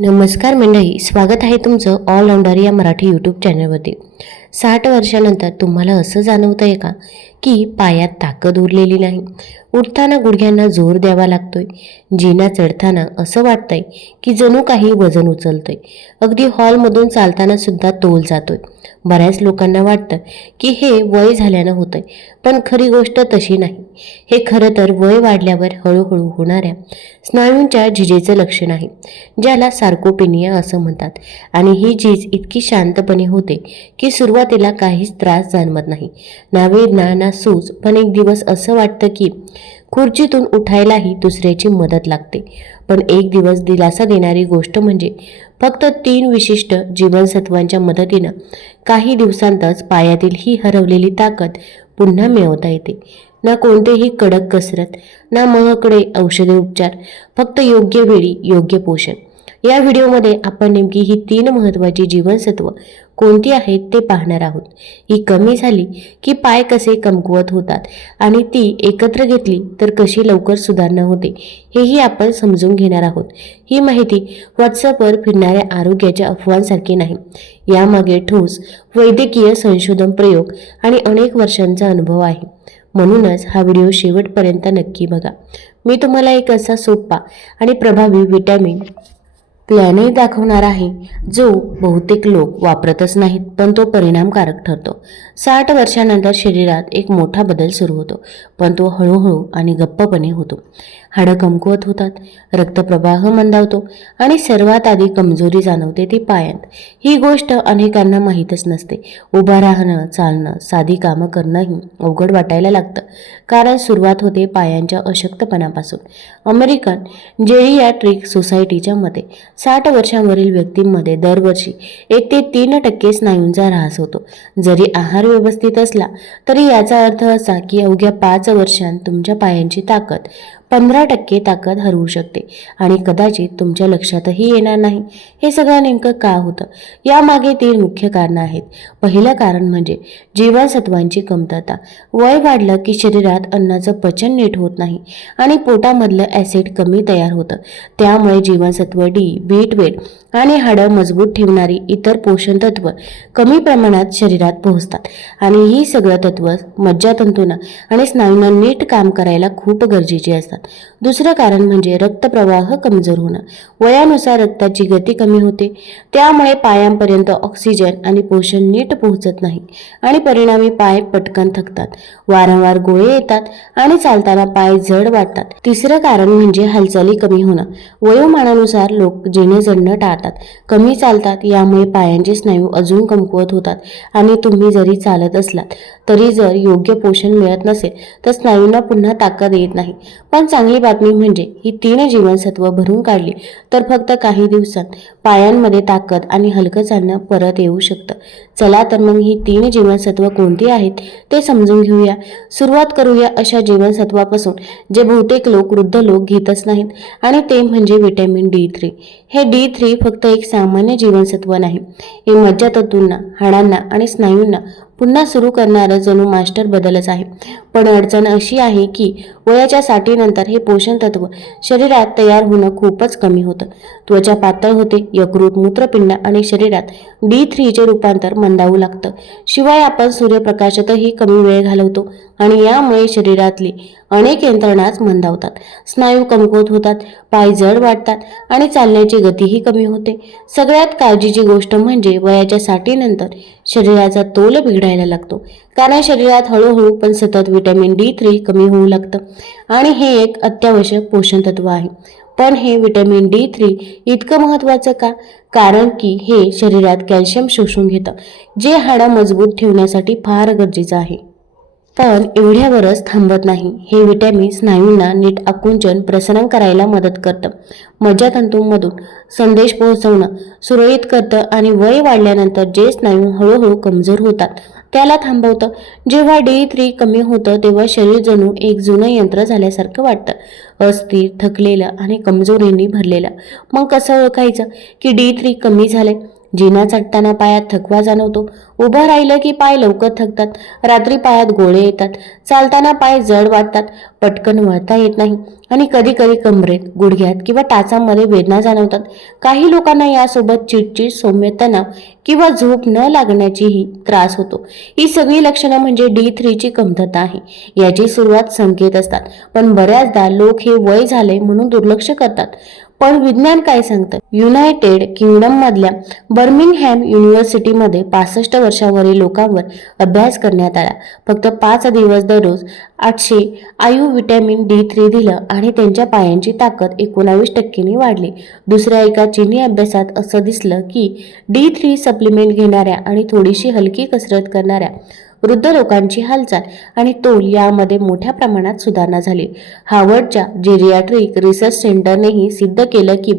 नमस्कार मंडळी स्वागत आहे तुमचं ऑलराऊंडर या मराठी यूट्यूब चॅनलवरती साठ वर्षानंतर तुम्हाला असं जाणवतं आहे का की पायात ताकद उरलेली नाही? उठताना गुडघ्यांना जोर द्यावा लागतोय. जिना चढताना असं वाटतंय की जणू काही वजन उचलतंय. अगदी हॉलमधून चालताना सुद्धा तोल जातोय. बऱ्याच लोकांना वाटतं की हे वय झाल्यानं होतंय पण खरी गोष्ट तशी नाही. हे खरं तर वय वाढल्यावर हळूहळू होणाऱ्या स्नायूंच्या झिजेचं लक्षण आहे ज्याला सार्कोपेनिया असं म्हणतात. आणि ही झीज इतकी शांतपणे होते की सुरुवातीला काहीच त्रास जाणवत नाही. ना वेदना ना सूज पण एक दिवस असं वाटतं की खुर्चीतून उठायलाही दुसऱ्याची मदत लागते. पण एक दिवस दिलासा देणारी गोष्ट म्हणजे फक्त तीन विशिष्ट जीवनसत्वांच्या मदतीनं काही दिवसांतच पायातील ही हरवलेली ताकद पुन्हा मिळवता येते. ना कोणतेही कडक कसरत ना महकडे औषधी उपचार फक्त योग्य वेळी योग्य पोषण. या व्हिडिओमध्ये आपण नेमकी ही तीन महत्त्वाची जीवनसत्व कोणती आहेत ते पाहणार आहोत. ही कमी झाली की पाय कसे कमकुवत होतात आणि ती एकत्र घेतली तर कशी लवकर सुधारणा होते हेही आपण समजून घेणार आहोत. ही माहिती व्हॉट्सअपवर फिरणाऱ्या आरोग्याच्या अफवांसारखी नाही. यामागे ठोस वैद्यकीय संशोधन प्रयोग आणि अनेक वर्षांचा अनुभव आहे. म्हणूनच हा व्हिडिओ शेवटपर्यंत नक्की बघा. मी तुम्हाला एक असा सोपा आणि प्रभावी विटॅमिन प्लॅनही दाखवणार आहे. जो बहुतेक लोक वापरतच नाहीत पण तो परिणामकारक ठरतो. साठ वर्षानंतर शरीरात एक मोठा बदल सुरू होतो पण तो हळूहळू आणि गप्पपणे होतो. हाडं कमकुवत होतात रक्तप्रवाह मंदावतो आणि सर्वात आधी कमजोरी जाणवते ती पायांत. ही गोष्ट अनेकांना माहीतच नसते. उभं राहणं चालणं साधी कामं करणंही अवघड वाटायला लागतं. कारण सुरुवात होते पायांच्या अशक्तपणापासून. अमेरिकन जेरियाट्रिक सोसायटीच्या मते साठ वर्षांवरील व्यक्तींमध्ये दरवर्षी एक ते तीन टक्के स्नायूंचा ऱ्हास होतो. जरी आहार व्यवस्थित असला तरी याचा अर्थ असा की अवघ्या पाच वर्षांत तुमच्या पायांची ताकद पंधरा टक्के ताकद हरवू शकते आणि कदाचित तुमच्या लक्षातही येणार नाही. हे सगळं नेमकं का होतं? यामागे तीन मुख्य कारणं आहेत. पहिलं कारण म्हणजे जीवनसत्वांची कमतरता. वय वाढलं की शरीरात अन्नाचं पचन नीट होत नाही आणि पोटामधलं ॲसिड कमी तयार होतं. त्यामुळे जीवनसत्व डी बी ट्वेल्व आणि हाडं मजबूत ठेवणारी इतर पोषण तत्व कमी प्रमाणात शरीरात पोहोचतात. आणि ही सगळं तत्व मज्जातंतूंना आणि स्नायूंना नीट काम करायला खूप गरजेची असतात. दुसरं कारण म्हणजे रक्तप्रवाह कमजोर होणं. वयानुसार रक्ताची गती कमी होते. त्यामुळे पायांपर्यंत ऑक्सिजन आणि पोषण नीट पोहोचत नाही आणि परिणामी पाय पटकन थकतात. वारंवार गोळे येतात आणि चालताना पाय जड वाटतात तिसरं कारण म्हणजे हालचाली कमी होणं. वयोमानानुसार लोक जेणे जडणं टाळतात. कमी चालतात यामुळे पायांचे स्नायू अजून कमकुवत होतात आणि तुम्ही जरी चालत असलात तरी जर योग्य पोषण मिळत नसेल तर स्नायूंना पुन्हा ताकद येत नाही. पण चांगली बातमी म्हणजे ही तीन जीवनसत्व भरून काढली तर फक्त काही दिवसात पायांमध्ये ताकद आणि हलकं चालणं परत येऊ शकतं. चला तर मग ही तीन जीवनसत्व कोणती आहेत ते समजून घेऊया. सुरुवात करूया अशा जीवनसत्वापासून जे बहुतेक लोक वृद्ध लोक घेतच नाहीत आणि ते म्हणजे व्हिटॅमिन डी थ्री. हे डी थ्री फक्त एक सामान्य जीवनसत्व नाही. हे मज्जातंतूंना हाडांना आणि स्नायूंना पुन्हा सुरू करणारं जणू मास्टर बदलच आहे. पण अडचण अशी आहे की वयाच्या साठीनंतर हे पोषण तत्व शरीरात तयार होणं खूपच कमी होतं. त्वचा पातळ होते यकृत मूत्रपिंड आणि शरीरात डी थ्रीचे रूपांतर मंदावू लागतं. शिवाय आपण सूर्यप्रकाशातही कमी वेळ घालवतो आणि यामुळे शरीरातली अनेक यंत्रणाच मंदावतात. स्नायू कमकुवत होतात पाय जड वाटतात आणि चालण्याची गतीही कमी होते. सगळ्यात काळजीची गोष्ट म्हणजे वयाच्या साठीनंतर शरीराचा तोल बिघडायला लागतो. कारण शरीरात हळूहळू पण सतत विटॅमिन डी थ्री कमी होऊ लागतं. आणि हे एक अत्यावश्यक पोषण तत्व आहे. पण हे विटॅमिन डी थ्री इतकं महत्त्वाचं का? कारण की हे शरीरात कॅल्शियम शोषून घेतं जे हाडं मजबूत ठेवण्यासाठी फार गरजेचं आहे. पण एवढ्यावरच थांबत नाही. हे विटॅमिन स्नायूंना नीट आकुंचन प्रसरण करायला मदत करतं. मज्जातंतूंमधून संदेश पोहोचवणं सुरळीत करतं आणि वय वाढल्यानंतर जे स्नायू हळूहळू कमजोर होतात त्याला थांबवतं. जेव्हा डी थ्री कमी होतं तेव्हा शरीर जणू एक जुनं यंत्र झाल्यासारखं वाटतं. अस्थिर थकलेलं आणि कमजोरींनी भरलेलं मग कसं ओळखायचं की डी थ्री कमी झाले जिना चढताना पायात थकवा जाणवतो. उभं राहिलं की पाय लवकर थकतात. रात्री पायात गोळे येतात. चालताना पाय जड वाटतात. पटकन वळता येत नाही. आणि कधी कधी कमरेत गुडघ्यात किंवा टाचांमध्ये वेदना जाणवतात. काही लोकांना यासोबत चिडचिड सौम्य तणाव किंवा झोप न लागण्याचीही त्रास होतो. ही सगळी लक्षणं म्हणजे डी थ्रीची कमतरता आहे. याची सुरुवात संकेत असतात. पण बऱ्याचदा लोक हे वय झाले म्हणून दुर्लक्ष करतात. पण विज्ञान काय सांगतं? युनायटेड किंगडम मधल्या बर्मिंगहॅम युनिव्हर्सिटीमध्ये पासष्ट वर्षावरील लोकांवर अभ्यास करण्यात आला. फक्त पाच दिवस दररोज आठशे आयु व्हिटॅमिन डी थ्री दिलं आणि त्यांच्या पायांची ताकद एकोणावीस टक्क्यांनी वाढली. दुसऱ्या एका चीनी अभ्यासात असं दिसलं की डी थ्री सप्लिमेंट घेणाऱ्या आणि थोडीशी हलकी कसरत करणाऱ्या वृद्ध लोकांची हालचाल आणि तोल यामध्ये मोठ्या प्रमाणात सुधारणा झाली. हार्वर्डच्या जेरियाट्रिक रिसर्च सेंटरनेही सिद्ध केलं की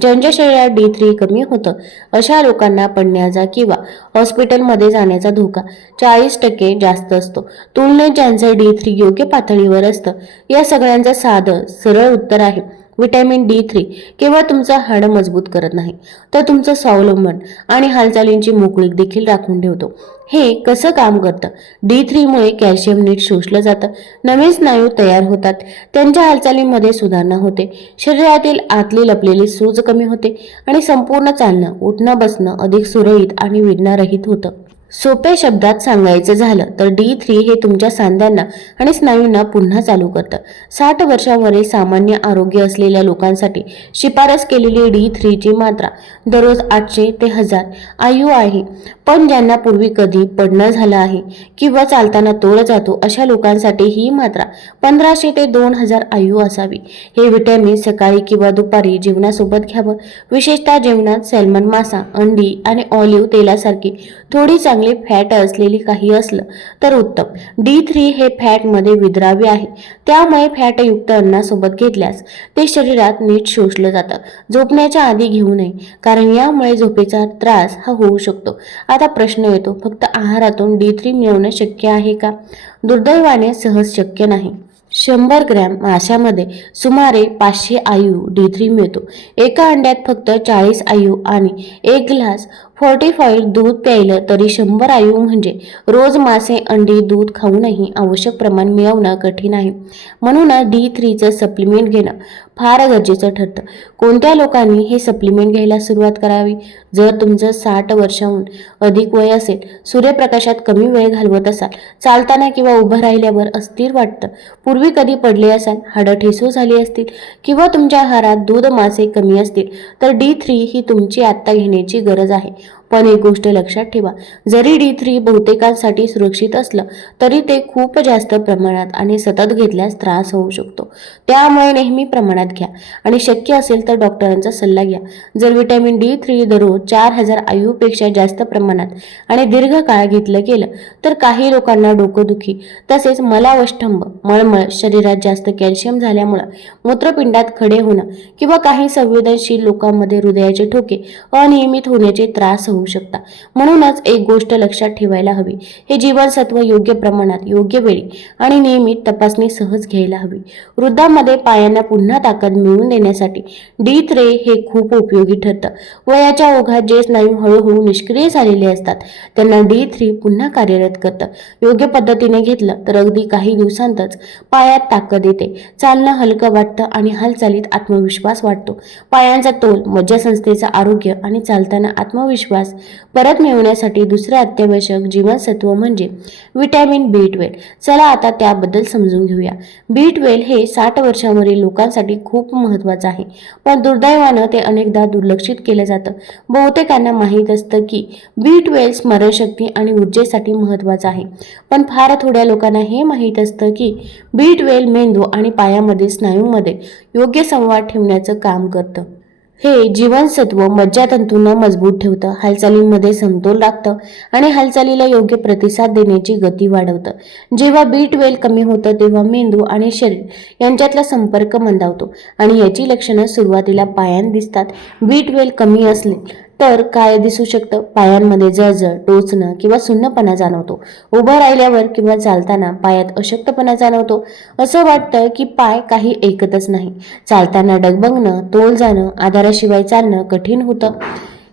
ज्यांच्या शरीरात डी थ्री कमी होतं अशा लोकांना पडण्याचा किंवा हॉस्पिटलमध्ये जाण्याचा धोका चाळीस टक्के जास्त असतो. तुलनेत ज्यांचं डी थ्री योग्य पातळीवर असतं या सगळ्यांचं साधं सरळ उत्तर आहे. व्हिटॅमिन डी थ्री केवळ तुमचं हाडं मजबूत करत नाही तर तुमचं स्वावलंबन आणि हालचालींची मोकळीक देखील राखून ठेवतो. हे कसं काम करतं? डी थ्रीमुळे कॅल्शियम नीट शोषलं जातं. नवीन स्नायू तयार होतात. त्यांच्या हालचालींमध्ये सुधारणा होते. शरीरातील आतली लपलेली सूज कमी होते आणि संपूर्ण चालणं उठणं बसणं अधिक सुरळीत आणि वेदनारहित होतं. सोप्या शब्दात सांगायचं झालं तर डी थ्री हे तुमच्या सांध्यांना आणि स्नायूंना पुन्हा चालू करतं. साठ वर्षांवरील सामान्य आरोग्य असलेल्या लोकांसाठी शिफारस केलेली डी थ्रीची मात्रा दररोज आठशे ते हजार आयु आहे. पण ज्यांना पूर्वी कधी पडणं झालं आहे किंवा चालताना तोड जातो अशा लोकांसाठी ही मात्रा पंधराशे ते दोन हजार आयु असावी. हे व्हिटॅमिन सकाळी किंवा दुपारी जेवणासोबत घ्यावं. विशेषतः जेवणात सॅल्मन मासा अंडी आणि ऑलिव्ह तेलासारखी थोडी चांगले फॅट असलेली काही असलं तर उत्तम. डी थ्री हे फॅटमध्ये विद्राव्य आहे. त्यामुळे फॅटयुक्त अन्नासोबत घेतल्यास ते शरीरात नीट शोषलं जातं. झोपण्याच्या आधी घेऊ नये कारण यामुळे झोपेचा त्रास हा होऊ शकतो. आता प्रश्न येतो फक्त आहारातून डी थ्री मिळवणं शक्य आहे का? दुर्दैवाने सहज शक्य नाही. शंभर ग्रॅम माशामध्ये सुमारे पाचशे आयु डी थ्री मिळतो. एका अंड्यात फक्त चाळीस आयु आणि एक ग्लास फोर्टिफाईड दूध प्यायलं तरी शंभर आयु म्हणजे रोज मासे अंडी दूध खाऊनही आवश्यक प्रमाण मिळवणं कठीण आहे. म्हणूनच डी थ्रीचं सप्लिमेंट घेणं फार गरजेचं ठरतं. कोणत्या लोकांनी हे सप्लिमेंट घ्यायला सुरुवात करावी? जर तुमचं साठ वर्षाहून अधिक वय असेल सूर्यप्रकाशात कमी वेळ घालवत असाल चालताना किंवा उभं राहिल्यावर अस्थिर वाटतं पूर्वी कधी पडले असाल हाडं ठेसू झाली असतील किंवा तुमच्या आहारात दूध मासे कमी असतील तर डी थ्री ही तुमची आत्ता घेण्याची गरज आहे. पण एक गोष्ट लक्षात ठेवा जरी डी थ्री बहुतेकांसाठी सुरक्षित असलं तरी ते खूप जास्त प्रमाणात आणि सतत घेतल्यास त्रास होऊ शकतो. त्यामुळे नेहमी प्रमाणात घ्या. आणि शक्य असेल तर डॉक्टरांचा सल्ला घ्या. जर विटॅमिन डी थ्री दररोज चार हजार आयूपेक्षा जास्त प्रमाणात आणि दीर्घकाळ घेतलं गेलं तर काही लोकांना डोकंदुखी तसेच मलावष्टंभ मळमळ शरीरात जास्त कॅल्शियम झाल्यामुळं मूत्रपिंडात खडे होणं किंवा काही संवेदनशील लोकांमध्ये हृदयाचे ठोके अनियमित होण्याचे त्रास होऊ शकतात म्हणूनच एक गोष्ट लक्षात ठेवायला हवी. हे जीवनसत्व योग्य प्रमाणात योग्य वेळी आणि नियमित तपासणी सहज घ्यायला हवी. वृद्धामध्ये पायांना पुन्हा ताकद मिळवून देण्यासाठी डी थ्रे हे खूप उपयोगी ठरतं. वयाच्या ओघात जे स्नायू हळूहळू निष्क्रिय झालेले असतात त्यांना डी थ्री पुन्हा कार्यरत करतं. योग्य पद्धतीने घेतलं तर अगदी काही दिवसांतच पायात ताकद येते. चालणं हलकं वाटतं आणि हालचालीत आत्मविश्वास वाटतो पायांचा तोल मज्जासंस्थेचं आरोग्य आणि चालताना आत्मविश्वास परत मिळवण्यासाठी दुसरं अत्यावश्यक जीवनसत्व म्हणजे विटॅमिन बी ट्वेल्व. चला आता त्याबद्दल समजून घेऊया. बी ट्वेल्व हे साठ वर्षांवरील लोकांसाठी खूप महत्त्वाचं आहे. पण दुर्दैवानं ते अनेकदा दुर्लक्षित केलं जातं. बहुतेकांना माहीत असतं की बी ट्वेल्व स्मरणशक्ती आणि ऊर्जेसाठी महत्त्वाचं आहे. पण फार थोड्या लोकांना हे माहीत असतं की बी ट्वेल्व मेंदू आणि पायामधील स्नायूमध्ये योग्य संवाद ठेवण्याचं काम करतं. हे जीवनसत्व मज्जातंतूंना मजबूत ठेवतं हालचालींमध्ये समतोल राखतं आणि हालचालीला योग्य प्रतिसाद देण्याची गती वाढवतं. जेव्हा बी वेल कमी होतं तेव्हा मेंदू आणि शरीर यांच्यातला संपर्क मंदावतो आणि याची लक्षणं सुरुवातीला पायांत दिसतात. बी वेल कमी असले तर काय दिसू शकतं? पायांमध्ये जळजळ टोचणं किंवा सुन्नपणा जाणवतो. उभं राहिल्यावर किंवा चालताना पायात अशक्तपणा जाणवतो. असं वाटतं की पाय काही ऐकतच नाही. चालताना डगबगणं तोल जाणं आधाराशिवाय चालणं कठीण होतं.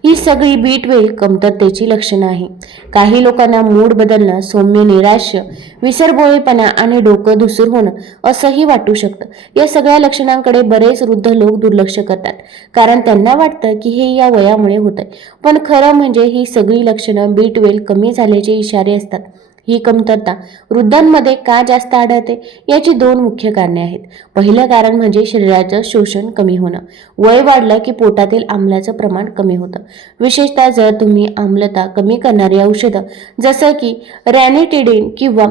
ही सगळी बीटवेल कमतरतेची लक्षणं आहे. काही लोकांना मूड बदलणं सौम्य निराश्य विसरबोळेपणा आणि डोकं धुसूर होणं असंही वाटू शकतं. या सगळ्या लक्षणांकडे बरेच वृद्ध लोक दुर्लक्ष करतात. कारण त्यांना वाटतं की हे या वयामुळे होतंय. पण खरं म्हणजे ही सगळी लक्षणं बीटवेल कमी झाल्याचे इशारे असतात. ही कमतरता वृद्धांमध्ये का जास्त आढळते याची दोन मुख्य कारणे आहेत. पहिलं कारण म्हणजे शरीराचं शोषण कमी होणं. वय वाढलं की पोटातील आम्लाचं प्रमाण कमी होतं. विशेषतः जर तुम्ही आम्लता कमी करणारी औषधं जसं की रॅनिटिडिन किंवा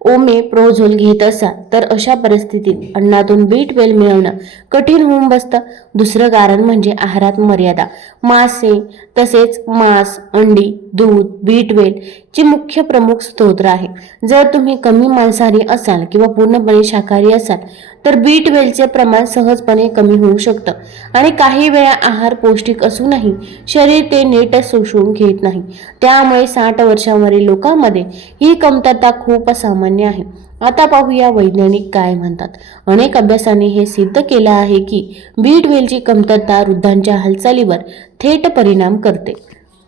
ओमे प्रोझोल घेत असाल तर अशा परिस्थितीत अन्नातून बी ट्वेल्व मिळवणं कठीण होऊन बसतं. दुसरं कारण म्हणजे आहारात मर्यादा. मासे तसेच मांस अंडी दूध बी ट्वेल्व ची मुख्य प्रमुख स्तोत्र आहे. जर तुम्ही कमी मांसाहारी असाल किंवा पूर्णपणे शाकाहारी असाल तर बी ट्वेल्वचे प्रमाण सहजपणे कमी होऊ शकतं. आणि काही वेळा आहार पौष्टिक असूनही शरीर ते नीट शोषून घेत नाही. त्यामुळे साठ वर्षांवरील लोकांमध्ये ही कमतरता खूप असामान्य आहे. आता पाहूया वैज्ञानिक काय म्हणतात. अनेक अभ्यासांनी हे सिद्ध केलं आहे की बी ट्वेल्वची कमतरता वृद्धांच्या हालचालीवर थेट परिणाम करते.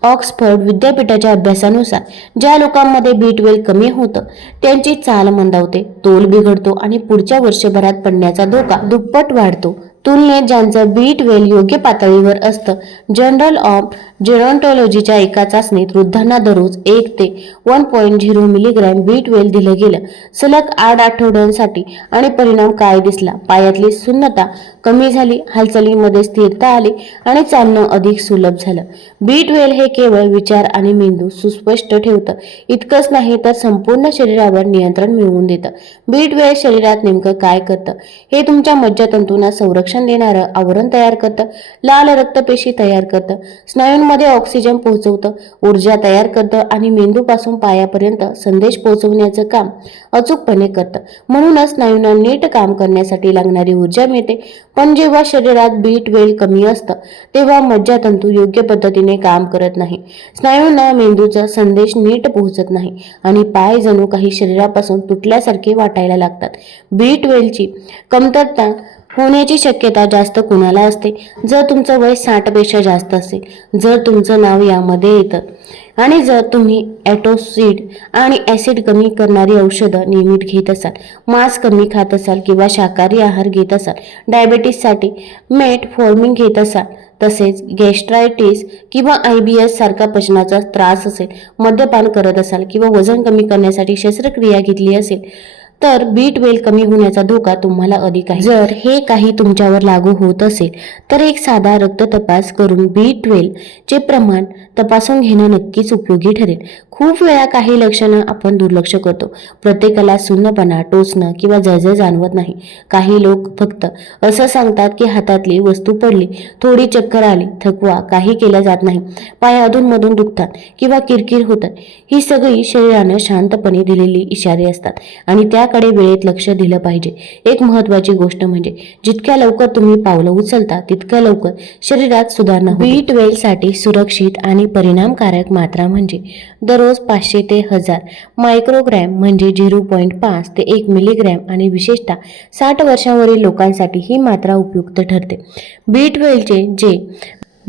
ऑक्सफर्ड विद्यापीठाच्या अभ्यासानुसार ज्या लोकांमध्ये बी ट्वेल्व कमी होतं त्यांची चाल मंदावते तोल बिघडतो आणि पुढच्या वर्षभरात पडण्याचा धोका दुप्पट वाढतो. तुलनेत ज्यांचं बीट वेल योग्य पातळीवर असतं जनरल ऑफ जेरॉन्टॉलॉजीच्या एका चाचणीत वृद्धांना दररोज एक ते वन पॉईंट झिरो मिलीग्रॅम बीट वेल दिलं गेलं. सलग आठ आठवड्यांसाठी आणि परिणाम काय दिसला? पायातली सुन्नता कमी झाली हालचालीमध्ये स्थिरता आली आणि चालणं अधिक सुलभ झालं. बीट वेल हे केवळ विचार आणि मेंदू सुस्पष्ट ठेवतं. इतकंच नाही तर संपूर्ण शरीरावर नियंत्रण मिळवून देतं. बीट वेल शरीरात नेमकं काय करतं? हे तुमच्या मज्जातंतूंना संरक्षण देणारं आवरण तयार करतं लाल रक्तपेशी तयार करतं स्नायूंमध्ये ऑक्सिजन पोहोचवतं ऊर्जा तयार करतं आणि मेंदूपासून पायापर्यंत संदेश पोहोचवण्याचं काम अचूकपणे करतं. म्हणूनच स्नायूंना नीट काम करण्यासाठी लागणारी ऊर्जा मिळते. पण जेव्हा शरीरात बीट वेळ कमी असतं तेव्हा मज्जातंतू योग्य पद्धतीने काम करत नाही. स्नायूंना मेंदूचा संदेश नीट पोहोचत नाही आणि पाय जणू काही शरीरापासून तुटल्यासारखे वाटायला लागतात. बीट वेलची कमतरता होण्याची शक्यता जास्त कुणाला असते? जर तुमचं वय साठपेक्षा जास्त असेल जर तुमचं नाव यामध्ये येतं आणि जर तुम्ही ॲटोसिड आणि ॲसिड कमी करणारी औषधं नियमित घेत असाल मांस कमी खात असाल किंवा शाकाहारी आहार घेत असाल डायबेटीससाठी मेट फॉर्मिंग घेत असाल तसेच गॅस्ट्रायटिस किंवा आय बी एस सारखा पचनाचा त्रास असेल मद्यपान करत असाल किंवा वजन कमी करण्यासाठी शस्त्रक्रिया घेतली असेल तर बीट वेल कमी होण्याचा धोका तुम्हाला अधिक आहे. जर हे काही तुमच्यावर लागू होत असेल तर एक साधा रक्त तपास करून बी ट्वेल्व चे प्रमाण तपासून घेणं नक्कीच उपयोगी ठरेल. खूप वेळा काही लक्षणं आपण दुर्लक्ष करतो. प्रत्येकाला सुन्नपणा टोचणं किंवा जळजळ जाणवत नाही. काही लोक फक्त असं सांगतात की हातातली वस्तू पडली थोडी चक्कर आली थकवा काही केल्या जात नाही. पाय अधूनमधून दुखतात किंवा किरकिर होतात. ही सगळी शरीरानं शांतपणे दिलेली इशारे असतात. आणि त्याकडे वेळेत लक्ष दिलं पाहिजे. एक महत्वाची गोष्ट म्हणजे जितक्या लवकर तुम्ही पावलं उचलता तितक्या लवकर शरीरात सुधारणा बी ट्वेल्वसाठी सुरक्षित आणि परिणामकारक मात्रा म्हणजे दररोज पाचशे ते हजार मायक्रोग्रॅम म्हणजे झिरो पॉईंट पाच ते एक मिलीग्रॅम आणि विशेषतः साठ वर्षांवरील लोकांसाठी ही मात्रा उपयुक्त ठरते. बी ट्वेल्वचे जे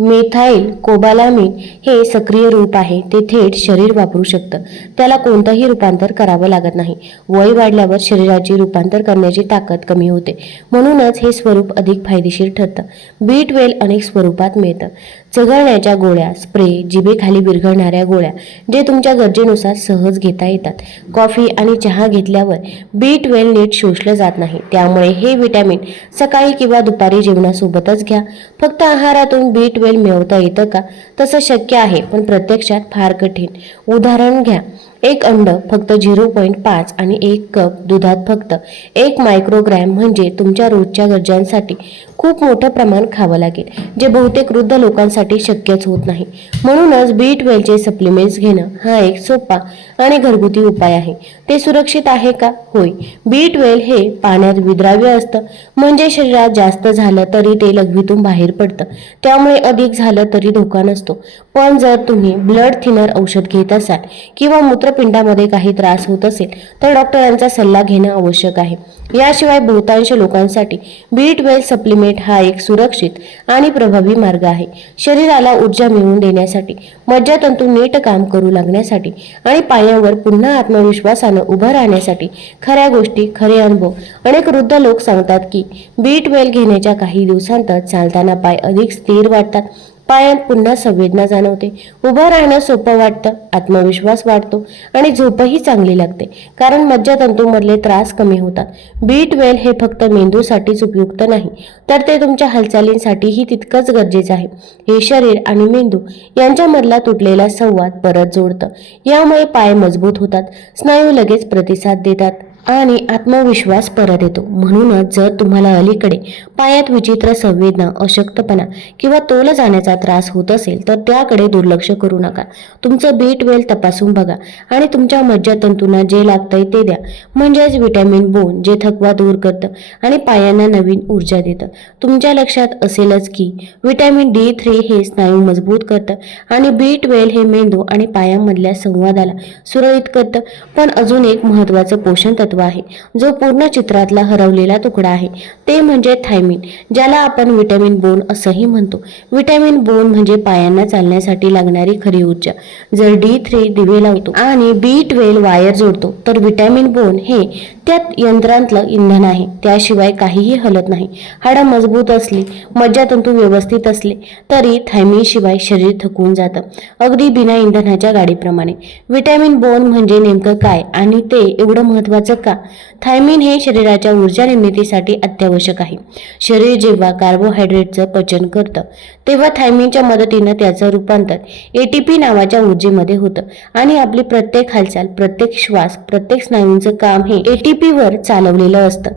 मेथाईल कोबालामिन हे सक्रिय रूप आहे. ते थेट शरीर वापरू शकतं. त्याला कोणतंही रूपांतर करावं लागत नाही. वय वाढल्यावर शरीराची रूपांतर करण्याची ताकद कमी होते. म्हणूनच हे स्वरूप अधिक फायदेशीर ठरतं. बी वेल अनेक स्वरूपात मिळतं. चघळण्याच्या गोळ्या स्प्रे जिभेखाली विरघळणाऱ्या गोळ्या जे तुमच्या गरजेनुसार सहज घेता येतात. कॉफी आणि चहा घेतल्यावर बी ट्वेल्व नीट शोषलं जात नाही. त्यामुळे हे विटॅमिन सकाळी किंवा दुपारी जेवणासोबतच घ्या. फक्त आहारातून बी ट्वेल्व मिळवता येतं का? तसं शक्य आहे पण प्रत्यक्षात फार कठीण. उदाहरण घ्या. एक अंड फक्त झिरो पॉईंट पाच आणि एक कप दुधात फक्त एक मायक्रोग्रॅम म्हणजे तुमच्या रोजच्या गरजांसाठी खूप मोठं प्रमाण खावं लागेल जे बहुतेक वृद्ध लोकांसाठी शक्यच होत नाही. म्हणूनच बी ट्वेल्वचे सप्लिमेंट्स घेणं हा एक सोपा आणि घरगुती उपाय आहे. ते सुरक्षित आहे का? होय. बी ट्वेल्व हे पाण्यात विद्राव्य असतं. म्हणजे शरीरात जास्त झालं तरी ते लघवीतून बाहेर पडतं. त्यामुळे अधिक झालं तरी धोका नसतो. पण जर तुम्ही ब्लड थिनर औषध घेत असाल किंवा मूत्र मूत्रपिंडामध्ये काही त्रास होत असेल तर डॉक्टरांचा सल्ला घेणं आवश्यक आहे. याशिवाय बहुतांश लोकांसाठी बीट वेल सप्लिमेंट हा एक सुरक्षित आणि प्रभावी मार्ग आहे. शरीराला ऊर्जा मिळवून देण्यासाठी मज्जातंतू नीट काम करू लागण्यासाठी आणि पायावर पुन्हा आत्मविश्वासानं उभं राहण्यासाठी खऱ्या गोष्टी खरे अनुभव अनेक वृद्ध लोक सांगतात की बीट वेल घेण्याच्या काही दिवसांतच चालताना पाय अधिक स्थिर वाटतात. पायात पुन्हा संवेदना जाणवते. उभं राहणं सोपं वाटतं आत्मविश्वास वाढतो आणि झोपही चांगली लागते. कारण मज्जातंतूमधले त्रास कमी होतात. बीट वेल हे फक्त मेंदूसाठीच उपयुक्त नाही तर ते तुमच्या हालचालींसाठीही तितकंच गरजेचं आहे. हे शरीर आणि मेंदू यांच्यामधला तुटलेला संवाद परत जोडतं. यामुळे पाय मजबूत होतात. स्नायू लगेच प्रतिसाद देतात. आणि आत्मविश्वास परत येतो. म्हणूनच जर तुम्हाला अलीकडे पायात विचित्र संवेदना अशक्तपणा किंवा तोल जाण्याचा त्रास होत असेल तर त्याकडे दुर्लक्ष करू नका. तुमचं बी ट्वेल्व तपासून बघा आणि तुमच्या मज्जातंतूंना जे लागतंय ते द्या. म्हणजेच व्हिटॅमिन बोन जे थकवा दूर करतं आणि पायांना नवीन ऊर्जा देतं. तुमच्या लक्षात असेलच की व्हिटॅमिन डी थ्री हे स्नायू मजबूत करतं आणि बी ट्वेल्व हे मेंदू आणि पायांमधल्या संवादाला सुरळीत करतं. पण अजून एक महत्त्वाचं पोषण तत्व आहे. जो पूर्ण चित्रातला हरवलेला तुकडा आहे ते म्हणजे थायमिन ज्याला आपण विटॅमिन बोन असंही म्हणतो. विटॅमिन बोन म्हणजे पायांना चालण्यासाठी लागणारी खरी ऊर्जा. जर डी थ्री दिवे लावतो आणि बी ट्वेल्व वायर जोडतो तर विटॅमिन बोन हे त्यात यंत्रांतलं इंधन आहे. त्याशिवाय काहीही हलत नाही. हाडं मजबूत असली मज्जातंतू व्यवस्थित असले तरी थायमीशिवाय शरीर थकून जातं. अगदी बिना इंधनाच्या गाडीप्रमाणे. विटॅमिन बोन म्हणजे नेमकं काय आणि ते एवढं महत्वाचं का? थायमिन हे शरीराच्या ऊर्जा निर्मितीसाठी अत्यावश्यक आहे. शरीर जेव्हा कार्बोहायड्रेटचं पचन करतं तेव्हा थायमिनच्या मदतीनं त्याचं रूपांतर एटीपी नावाच्या ऊर्जेमध्ये होतं आणि आपली प्रत्येक हालचाल प्रत्येक श्वास प्रत्येक स्नायूंचं काम हे एटी एटीपीवर चालवलेलं असतं.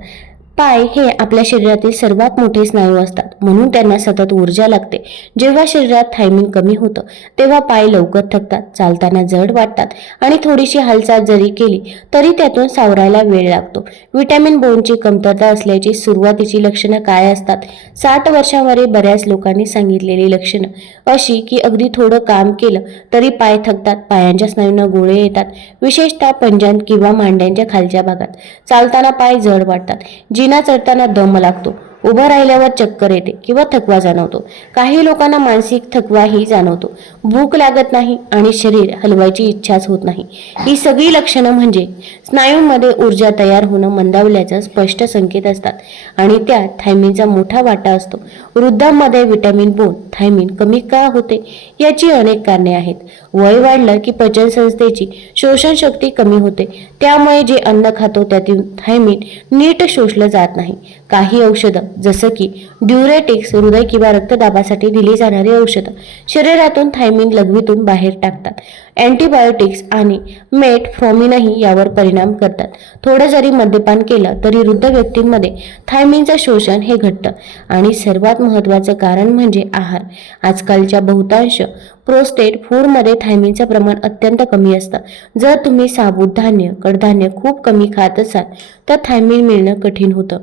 पाय हे आपल्या शरीरातील सर्वात मोठे स्नायू असतात. म्हणून त्यांना सतत ऊर्जा लागते. जेव्हा शरीरात थायमिन कमी होतं तेव्हा पाय लवकर थकतात चालताना जड वाटतात आणि थोडीशी हालचाल जरी केली तरी त्यातून सावरायला वेळ लागतो. विटॅमिन बोनची कमतरता असल्याची सुरुवातीची लक्षणं काय असतात? साठ वर्षांवरील बऱ्याच लोकांनी सांगितलेली लक्षणं अशी की अगदी थोडं काम केलं तरी पाय थकतात पायांच्या स्नायूंना गोळे येतात विशेषतः पंजान किंवा मांड्यांच्या खालच्या भागात. चालताना पाय जड वाटतात जिना चढताना दम लागतो. उभं राहिल्यावर चक्कर येते किंवा थकवा जाणवतो. काही लोकांना मानसिक थकवाही जाणवतो. भूक लागत नाही आणि शरीर हलवायची इच्छाच होत नाही. ही सगळी लक्षणं म्हणजे स्नायूंमध्ये ऊर्जा तयार होणं मंदावल्याचा स्पष्ट संकेत असतात आणि त्यात थायमिनचा मोठा वाटा असतो. वृद्धांमध्ये विटॅमिन बोन थायमिन कमी का होते याची अनेक कारणे आहेत. वय वाढलं की पचन संस्थेची शोषण शक्ती कमी होते. त्यामुळे जे अन्न खातो त्यातील थायमिन नीट शोषलं जात नाही. काही औषधं जसं की ड्युरेटिक्स हृदय किंवा रक्तदाबासाठी दिली जाणारी औषधं शरीरातून थायमिन लघवीतून बाहेर टाकतात. अँटीबायोटिक्स आणि मेटफ्रॉमिनही यावर परिणाम करतात. थोडं जरी मद्यपान केलं तरी वृद्ध व्यक्तींमध्ये थायमिनचं शोषण हे घटतं. आणि सर्वात महत्त्वाचं कारण म्हणजे आहार. आजकालच्या बहुतांश प्रोस्टेट फूडमध्ये थायमिनचं प्रमाण अत्यंत कमी असतं. जर तुम्ही साबूत धान्य कडधान्य खूप कमी खात असाल तर थायमिन मिळणं कठीण होतं.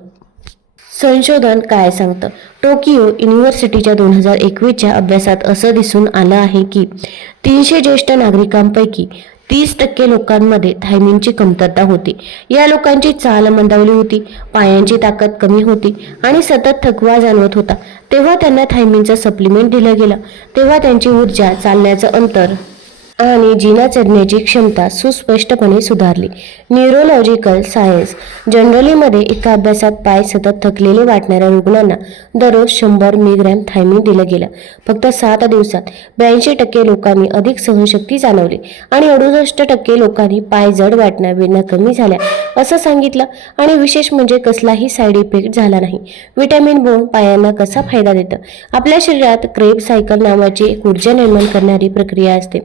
संशोधन काय सांगतं? टोकियो युनिव्हर्सिटीच्या दोन हजार एकवीसच्या अभ्यासात असं दिसून आलं आहे की तीनशे ज्येष्ठ नागरिकांपैकी तीस टक्के लोकांमध्ये थायमिनची कमतरता होती. या लोकांची चाल मंदावली होती पायांची ताकद कमी होती आणि सतत थकवा जाणवत होता. तेव्हा त्यांना थायमिनचं सप्लिमेंट दिलं गेलं. तेव्हा त्यांची ऊर्जा चालण्याचं अंतर आणि जिना चढण्याची क्षमता सुस्पष्टपणे सुधारली. न्यूरोलॉजिकल सायन्स जनरलीमध्ये एका अभ्यासात पाय सतत थकलेले वाटणाऱ्या रुग्णांना दररोज शंभर मिलीग्रॅम थायमिन दिलं गेलं. फक्त सात दिवसात ब्याऐंशी टक्के लोकांनी अधिक सहनशक्ती जाणवली आणि अडुसष्ट टक्के लोकांनी पाय जड वाटण्या वेदना कमी झाल्या असं सांगितलं. आणि विशेष म्हणजे कसलाही साईड इफेक्ट झाला नाही. विटॅमिन बोन पायांना कसा फायदा देतं? आपल्या शरीरात क्रेब सायकल नावाची एक ऊर्जा निर्माण करणारी प्रक्रिया असते.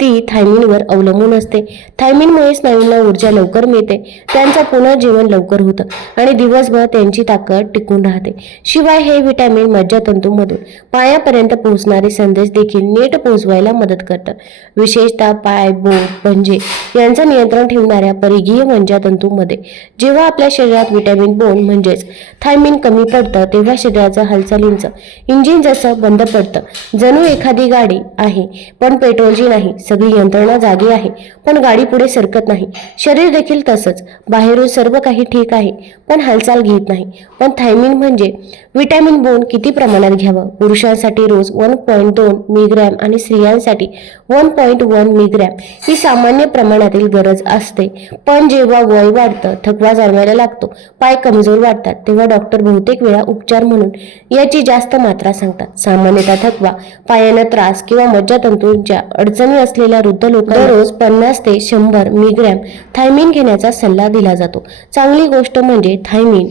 ती थायमिनवर अवलंबून असते. थायमिनमुळे स्नायूंना ऊर्जा लवकर मिळते. त्यांचा पुनर्जीवन लवकर होतं आणि दिवसभर त्यांची ताकद टिकून राहते. शिवाय हे व्हिटॅमिन मज्जातंतूमधून पायापर्यंत पोहोचणारे संदेश देखील नीट पोहोचवायला मदत करतं. विशेषतः पाय बोट पंजे यांचं नियंत्रण ठेवणाऱ्या परिघीय मज्जातंतूमध्ये. जेव्हा आपल्या शरीरात व्हिटॅमिन बोन म्हणजेच थायमिन कमी पडतं तेव्हा शरीराचं हालचालींचं इंजिन जसं बंद पडतं. जणू एखादी गाडी आहे पण पेट्रोलची नाही सगळी यंत्रणा जागी आहे पण गाडी पुढे सरकत नाही. शरीर देखील तसंच. बाहेरून सर्व काही ठीक आहे पण हालचाल घेत नाही. पण थायमिन म्हणजे विटॅमिन बोन किती प्रमाणात घ्यावं? पुरुषांसाठी रोज वन पॉईंट दोन मिग्रॅम आणि स्त्रियांसाठी वन पॉईंट वन मिग्रॅम ही सामान्य प्रमाणातील गरज असते. पण जेव्हा वय वाढतं थकवा जाणवायला लागतो पाय कमजोर वाटतात तेव्हा डॉक्टर बहुतेक वेळा उपचार म्हणून याची जास्त मात्रा सांगतात. सामान्यतः थकवा पायानं त्रास किंवा मज्जातंतूंच्या अडचणी असलेल्या वृद्ध लोकांना रोज पन्नास ते शंभर मिग्रॅम थायमिन घेण्याचा सल्ला दिला जातो. चांगली गोष्ट म्हणजे थायमिन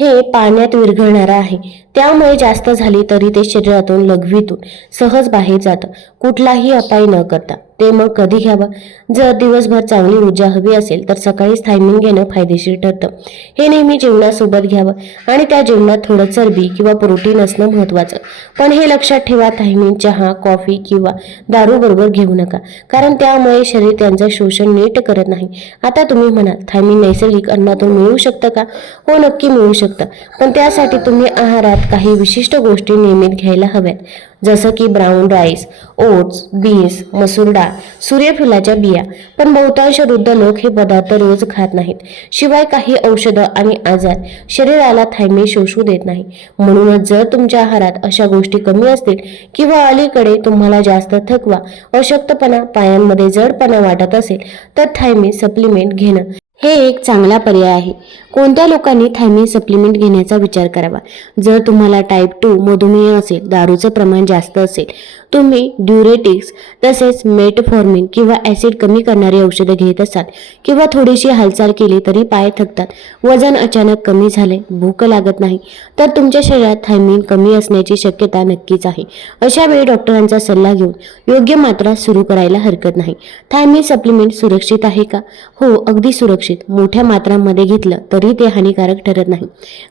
हे पाण्यात विरघळणारं आहे. त्यामुळे जास्त झाली तरी ते शरीरातून लघवीतून सहज बाहेर जातं. कुठलाही अपाय न करता. ते मग कधी घ्यावं? जर दिवसभर चांगली ऊर्जा हवी असेल तर सकाळीच थायमिन घेणं फायदेशीर ठरतं. हे नेहमी जेवणासोबत घ्यावं आणि त्या जेवणात थोडं चरबी किंवा प्रोटीन असणं महत्त्वाचं. पण हे लक्षात ठेवा थायमिन चहा कॉफी किंवा दारू बरोबर घेऊ नका. कारण त्यामुळे शरीर त्यांचं शोषण नीट करत नाही. आता तुम्ही म्हणाल थायमिन नैसर्गिक अन्नातून मिळू शकतं का? हो नक्की मिळू शकतं. पण त्यासाठी तुम्ही आहारात काही विशिष्ट गोष्टी नियमित घ्यायला हव्यात. जसं की ब्राऊन राईस ओट्स बीन्स मसूर डाळ सूर्यफुलाच्या बिया. पण बहुतांश वृद्ध लोक हे पदार्थ रोज खात नाहीत. शिवाय काही औषधं आणि आजार शरीराला थायमे शोषू देत नाही. म्हणूनच जर तुमच्या आहारात अशा गोष्टी कमी असतील किंवा अलीकडे तुम्हाला जास्त थकवा अशक्तपणा पायांमध्ये जडपणा वाटत असेल तर थायमे सप्लिमेंट घेणं हे एक चांगला पर्याय आहे. कोणत्या लोकांनी थायमिन सप्लिमेंट घेण्याचा विचार करावा? जर तुम्हाला टाईप टू मधुमेह असेल दारूचं प्रमाण जास्त असेल तुम्ही ड्युरेटिक्स तसेच मेटफॉर्मिन किंवा ॲसिड कमी करणारी औषधं घेत असाल किंवा थोडीशी हालचाल केली तरी पाय थकतात वजन अचानक कमी झाले भूक लागत नाही तर तुमच्या शरीरात थायमिन कमी असण्याची शक्यता नक्कीच आहे. अशा वेळी डॉक्टरांचा सल्ला घेऊन योग्य मात्रा सुरू करायला हरकत नाही. थायमिन सप्लिमेंट सुरक्षित आहे का? हो अगदी सुरक्षित. मोठ्या मात्रांमध्ये घेतलं तरी ते हानिकारक ठरत नाही.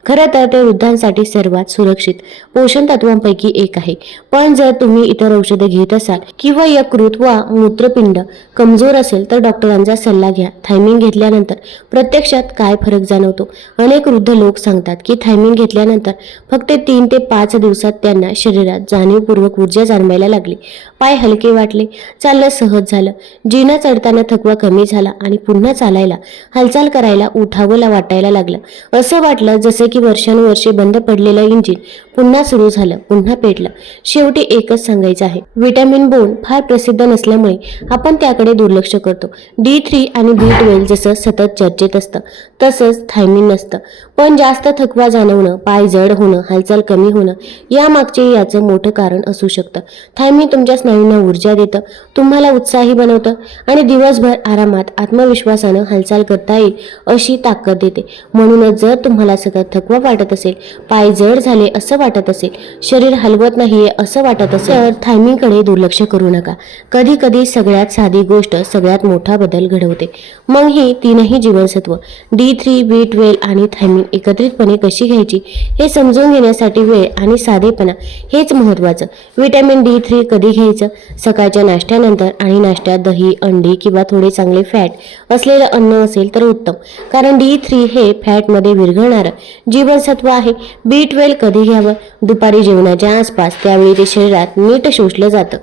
खरं तर ते वृद्धांसाठी सर्वात सुरक्षित. पोषण तत्वांपैकी एक आहे. पण जर तुम्ही इतर औषधे घेत असाल किंवा यकृत वा मूत्रपिंड कमजोर असेल तर डॉक्टरांचा सल्ला घ्या. थायमिन घेतल्यानंतर प्रत्यक्षात काय फरक जाणवतो? अनेक वृद्ध लोक सांगतात की थायमिन घेतल्यानंतर फक्त तीन ते पाच दिवसात त्यांना शरीरात जाणीवपूर्वक ऊर्जा जाणवायला लागली. पाय हलके वाटले चालणं सहज झालं. जीना चढताना थकवा कमी झाला आणि पुन्हा चालायला हालचाल करायला उठावला वाटायला लागलं. असं वाटलं जसे की वर्षानुवर्षे बंद पडलेलं इंजिन पुन्हा सुरू झालं पुन्हा पेटलं. शेवटी एकच सांगायचं आहे. व्हिटॅमिन बोन फार प्रसिद्ध नसल्यामुळे आपण त्याकडे दुर्लक्ष करतो. डी थ्री आणि बी ट्वेल्व जसं सतत चर्चेत असतं तसंच थायमिन नसतं. पण जास्त थकवा जाणवणं पाय जड होणं हालचाल कमी होणं यामागचे याचं मोठं कारण असू शकतं. थायमी तुमच्या स्नायूंना ऊर्जा देतं. तुम्हाला उत्साही बनवतं आणि दिवसभर आरामात आत्मविश्वासानं हालचाल करता येईल अशी ताकद देते. म्हणूनच जर तुम्हाला सतत थकवा वाटत असेल पाय जड झाले असं वाटत असेल शरीर हलवत नाहीये असं वाटत असेल तर थायमिनकडे दुर्लक्ष करू नका. कधी कधी सगळ्यात साधी गोष्ट सगळ्यात मोठा बदल घडवते. मग ही तीनही जीवनसत्व डी थ्री बी ट्वेल्व आणि थायमिन एकत्रितपणे कशी घ्यायची हे समजून घेण्यासाठी वेळ आणि साधेपणा हेच महत्त्वाचं. विटॅमिन डी थ्री कधी घ्यायचं? सकाळच्या नाश्त्यानंतर आणि नाश्त्यात दही अंडी किंवा थोडे चांगले फॅट असलेलं अन्न असेल तर उत्तम. कारण डी थ्री हे फॅटमध्ये विरघळणारं जीवनसत्व आहे. बी ट्वेल्व कधी घ्यावं? दुपारी जेवणाच्या आसपास. त्यावेळी ते शरीरात नीट शोषलं जातं.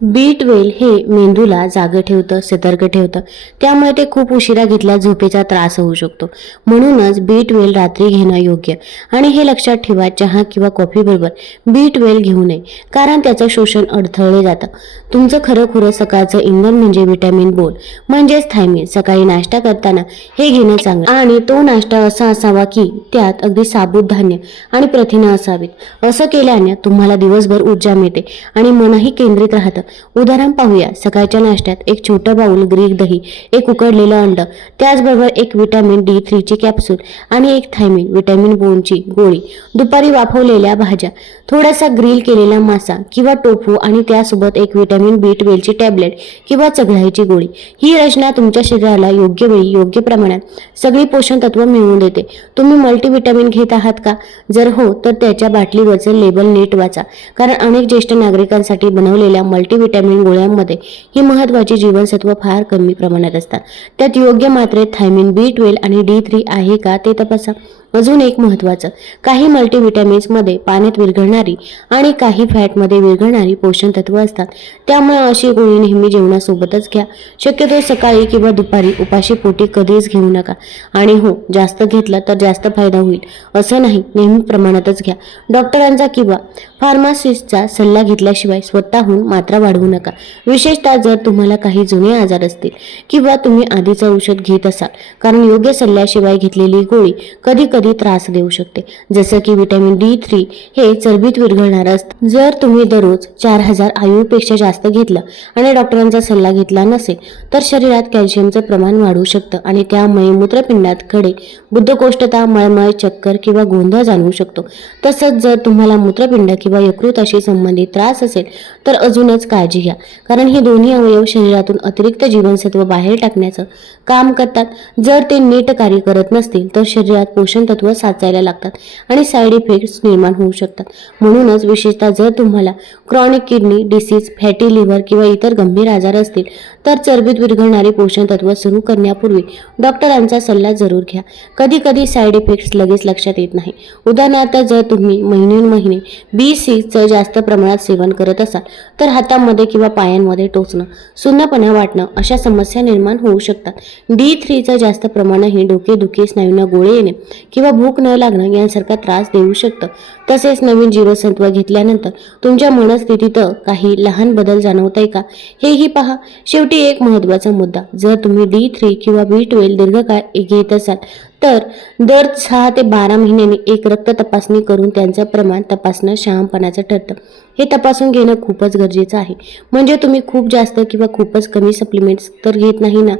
बीटवेल हे मेंदूला जागं ठेवतं सतर्क ठेवतं. त्यामुळे ते खूप उशिरा घेतल्या झोपेचा त्रास होऊ शकतो. म्हणूनच बीटवेल रात्री घेणं योग्य. आणि हे लक्षात ठेवा चहा किंवा कॉफीबरोबर बीटवेल घेऊ नये कारण त्याचं शोषण अडथळले जातं. तुमचं खरं खुरं सकाळचं इंधन म्हणजे व्हिटॅमिन बोन म्हणजेच थायमिन. सकाळी नाश्ता करताना हे घेणं चांगलं. आणि तो नाश्ता असा असावा की त्यात अगदी साबूत धान्य आणि प्रथिनं असावीत. असं केल्याने तुम्हाला दिवसभर ऊर्जा मिळते आणि मनही केंद्रित राहतं. उदाहरण पाहूया. सकाळच्या नाश्त्यात एक छोटं बाऊल ग्रीक दही एक उकडलेलं अंड त्याचबरोबर एक विटॅमिन डी थ्रीची कॅप्सूल आणि एक थायमिन विटॅमिन बोनची गोळी. दुपारी वाफवलेल्या भाज्या थोडासा ग्रिल केलेला मासा किंवा टोफू आणि त्यासोबत एक विटॅमिन बी ट्वेल्वची टॅबलेट किंवा चघळायची गोळी. ही रचना तुमच्या शरीराला योग्य वेळी योग्य प्रमाणात सगळी पोषण तत्व मिळवून देते. तुम्ही मल्टीव्हिटॅमिन घेत आहात का? जर हो तर त्याच्या बाटलीवरचं लेबल नीट वाचा. कारण अनेक ज्येष्ठ नागरिकांसाठी बनवलेल्या व्हिटॅमिन गोळ्यांमध्ये ही महत्वाची जीवनसत्व फार कमी प्रमाणात असतात. त्यात योग्य मात्रेत थायमिन बी ट्वेल्व आणि डी थ्री आहे का ते तपासा. अजून एक महत्त्वाचं. काही मल्टीव्हिटॅमिन्समध्ये पाण्यात विरघळणारी आणि काही फॅटमध्ये विरघळणारी पोषण तत्व असतात. त्यामुळे अशी गोळी नेहमी जेवणासोबतच घ्या. शक्यतो सकाळी किंवा दुपारी उपाशी पोटी कधीच घेऊ नका. आणि हो जास्त घेतलं तर जास्त फायदा होईल. असं नाही नेहमी प्रमाणातच घ्या. डॉक्टरांचा किंवा फार्मासिस्टचा सल्ला घेतल्याशिवाय स्वतःहून मात्रा वाढवू नका. विशेषतः जर तुम्हाला काही जुने आजार असतील किंवा तुम्ही आधीचं औषध घेत असाल कारण योग्य सल्ल्याशिवाय घेतलेली गोळी कधी कधी त्रास देऊ शकते. जसं की विटॅमिन डी थ्री हे चरबीत विरघळणार असतं. जर तुम्ही दररोज चार हजार आयूपेक्षा जास्त घेतलं आणि डॉक्टरांचा सल्ला घेतला नसेल तर शरीरात कॅल्शियमचं प्रमाण वाढू शकतं आणि त्यामुळे मूत्रपिंडात खडे बुद्धकोष्ठता मळमळ चक्कर किंवा गोंधळ जाणवू शकतो. तसंच जर तुम्हाला मूत्रपिंड किंवा यकृताशी संबंधित त्रास असेल तर अजूनच काळजी घ्या. कारण हे दोन्ही अवयव शरीरातून अतिरिक्त जीवनसत्व बाहेर टाकण्याचं काम करतात. जर ते नीट कार्य करत नसतील तर शरीरात पोषण तत्व साचायला लागतात आणि साईड इफेक्ट्स निर्माण होऊ शकतात. म्हणूनच विशेषतः जर तुम्हाला chronic kidney disease fatty liver किंवा इतर गंभीर आजार असतील तर चरबीत विरघळणारी पोषण तत्व सुरू करण्यापूर्वी डॉक्टरांचा सल्ला जरूर घ्या. कधी कधी साईड इफेक्ट्स लगेच लक्षात येत नाही. उदाहरणार्थ जर तुम्ही महिन्यानुमहिने बी सीचं जास्त प्रमाणात सेवन करत असाल तर हातामध्ये किंवा पायांमध्ये टोचणं सुन्नपणा वाटणं अशा समस्या निर्माण होऊ शकतात. डी थ्रीचं जास्त प्रमाणही डोकेदुखी स्नायूंना गोळे येणे किंवा भूक न लागणं यांसारखा त्रास देऊ शकतं. तसेच नवीन जीवसत्व घेतल्यानंतर तुमच्या मनस्थितीत काही लहान बदल जाणवत आहे का? हेही पहा. शेवटी एक महत्त्वाचा मुद्दा. जर तुम्ही डी थ्री किंवा बी ट्वेल्व दीर्घकाळ घेत असाल तर दर सहा ते बारा महिन्यांनी एक रक्त तपासणी करून त्यांचं प्रमाण तपासणं शहामपणाचं ठरतं. हे तपासून घेणं खूपच गरजेचं आहे. म्हणजे तुम्ही खूप जास्त किंवा खूपच कमी सप्लिमेंट्स तर घेत नाही ना?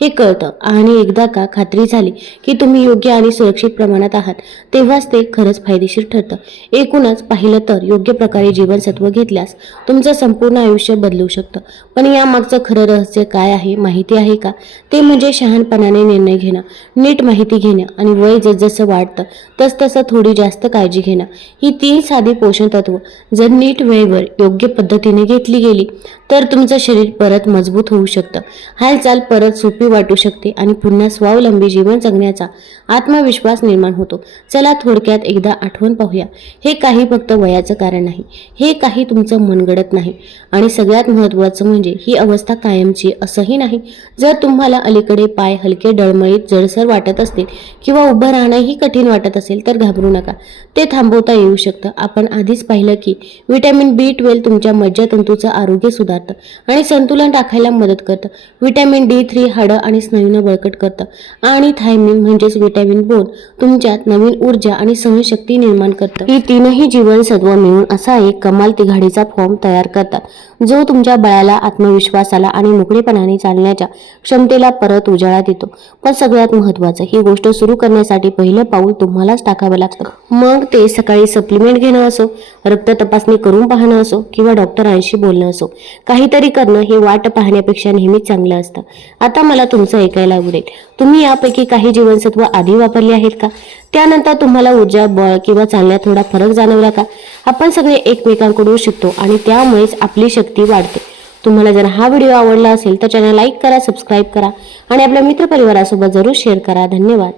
हे कळतं. आणि एकदा का खात्री झाली की तुम्ही योग्य आणि सुरक्षित प्रमाणात आहात तेव्हाच ते खरंच फायदेशीर ठरतं. एकूणच पाहिलं तर योग्य प्रकारे जीवनसत्व घेतल्यास तुमचं संपूर्ण आयुष्य बदलू शकतं. पण यामागचं खरं रहस्य काय आहे माहिती आहे का? ते म्हणजे शहाणपणाने निर्णय घेणं नीट माहिती घेणं आणि वय जसजसं वाढतं तसतसं थोडी जास्त काळजी घेणं. ही तीन साधी पोषण तत्व जर नीट वेळेवर योग्य पद्धतीने घेतली गेली तर तुमचं शरीर परत मजबूत होऊ शकतं. हालचाल परत सोपी वाटू शकते आणि पुन्हा स्वावलंबी जीवन जगण्याचा आत्मविश्वास निर्माण होतो. चला थोडक्यात एकदा आठवण पाहूया. हे काही फक्त वयाचं कारण नाही. हे काही तुमचं मनगडत नाही. आणि सगळ्यात महत्त्वाचं म्हणजे ही अवस्था कायमची असंही नाही. जर तुम्हाला अलीकडे पाय हलके डळमळीत जळसर वाटत असतील किंवा उभं राहणंही कठीण वाटत असेल तर घाबरू नका. ते थांबवता येऊ शकतं. आपण आधीच पाहिलं की विटॅमिन बी ट्वेल्व तुमच्या मज्जातंतूचं आरोग्य सुधारतं आणि संतुलन राखायला मदत करतं. व्हिटॅमिन डी थ्री हाडं आणि स्नायूंना बळकट करतं. आणि थायमिन म्हणजेच विटॅमिन बोन तुमच्यात नवीन ऊर्जा आणि सहनशक्ती निर्माण करतं. ही तीनही जीवनसत्व मिळून असा एक कमाल तिघाडीचा फॉर्म तयार करतात. जो तुमच्या बळाला आत्मविश्वासाला आणि मोकळेपणाने चालण्याच्या क्षमतेला परत उजाळा देतो. पण सगळ्यात महत्त्वाचं ही गोष्ट सुरू करण्यासाठी पहिलं पाऊल तुम्हालाच टाकावं लागतं. मग ते सकाळी सप्लिमेंट घेणं असो रक्त तपासणी करून पाहणं असो किंवा डॉक्टरांशी बोलणं असो काहीतरी करणं हे वाट पाहण्यापेक्षा नेहमीच चांगलं असतं. आता मला तुमचं ऐकायला आवडेल. तुम्ही यापैकी काही जीवनसत्व आधी वापरली आहेत का? त्यानंतर तुम्हाला ऊर्जा बळ किंवा चालण्यात थोडा फरक जाणवला का? आपण सगळे एकमेकांकडून शिकतो आणि त्यामुळेच आपली शक्ती वाढते. तुम्हाला जर हा व्हिडिओ आवडला असेल तर चॅनल लाईक करा सबस्क्राईब करा आणि आपल्या मित्रपरिवारासोबत जरूर शेअर करा. धन्यवाद.